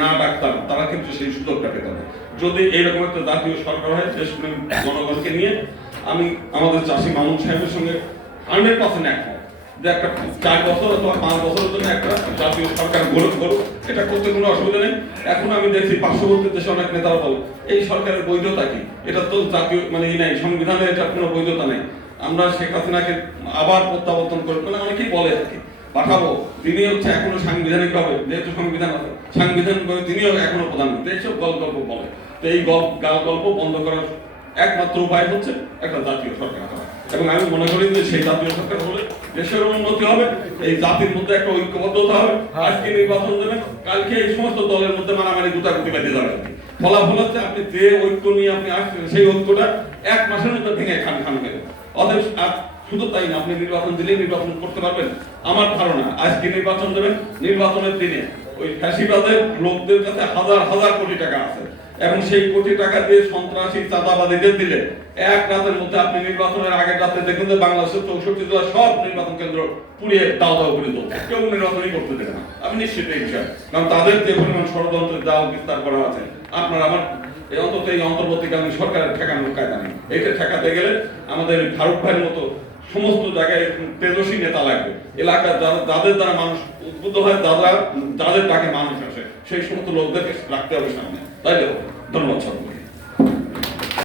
না ডাক্তার তারা কিন্তু সেই সুযোগটা পেতে হবে যদি এইরকম একটা জাতীয় সরকার হয় দেশপ্রেম জনগণকে নিয়ে, আমি আমাদের চাষি মামুন সাহেবের সঙ্গে হান্ড্রেড পার্সেন্ট একমত যে একটা চার বছর অথবা পাঁচ বছরের জন্য একটা জাতীয় সরকার গড়ে করুক এটা করতে কোনো অসুবিধা নেই। এখন আমি দেখছি পার্শ্ববর্তী দেশে অনেক নেতারা বলে, এই সরকারের বৈধতা কি? এটা তো জাতীয় মানে ই নাই, সংবিধানে এটা কোনো বৈধতা নেই। আমরা শেখ হাসিনাকে আবার প্রত্যাবর্তন করব মানে অনেকেই বলে আর পাঠাবো। তিনি হচ্ছে এখনও সাংবিধানিক ভাবে যেহেতু সংবিধান আছে। সাংবিধানিক ভাবে তিনিও এখনও প্রধানমন্ত্রী এইসব গল্প গল্প বলে। তো এই গল্প গাল গল্প বন্ধ করার একমাত্র উপায় হচ্ছে একটা জাতীয় সরকার করা। এবং আমি মনে করি যে সেই জাতীয় সরকার হলে দেশের উন্নতি হবে এই জাতির মধ্যে একটা ঐক্যবদ্ধতা হবে। আজকে নির্বাচন দেবেন কালকে এই সমস্ত দলের মধ্যে মারামারি গুতাগুতি বেঁধে যাবে। ফলাফল হচ্ছে আপনি যে ঐক্য নিয়ে আপনি আসছেন সেই ঐক্যটা এক মাসের মধ্যে ভেঙে খান খান করে অতএব শুধু তাই না, আপনি নির্বাচন দিলে নির্বাচন করতে পারবেন। আমার ধারণা, আজকে নির্বাচন দেবেন, নির্বাচনের দিনে ওই ফ্যাসিবাদের লোকদের কাছে হাজার হাজার কোটি টাকা আছে। এবং সেই কোটি টাকা দিয়ে সন্ত্রাসী চাঁদাবাদীদের দিলে এক রাতের মধ্যে আপনি নির্বাচনের আগের রাতে দেখুন যে বাংলাদেশের চৌষট্টি জেলার সব নির্বাচন কেন্দ্র পুড়িয়ে দাও দাও করে চলছে। কেউ নির্বাচনই করতে দেবে না। আমি নিশ্চিত এই বিষয়ে। কারণ তাদের যে পরিমাণ ষড়যন্ত্রের জাল বিস্তার করা আছে, আপনার আমার এই অন্তত এই অন্তর্বর্তীকালীন সরকারের ঠেকানোর কায়দা নেই এইটা ঠেকাতে গেলে আমাদের ফারুক ভাইয়ের মতো সমস্ত জায়গায় তেজস্বী নেতা লাগবে। এলাকার যারা- যাদের দ্বারা মানুষ উদ্বুদ্ধ হয়, যারা যাদের ডাকে মানুষ আসে, সেই সমস্ত লোকদেরকে রাখতে হবে সামনে। তাই ধন্যবাদ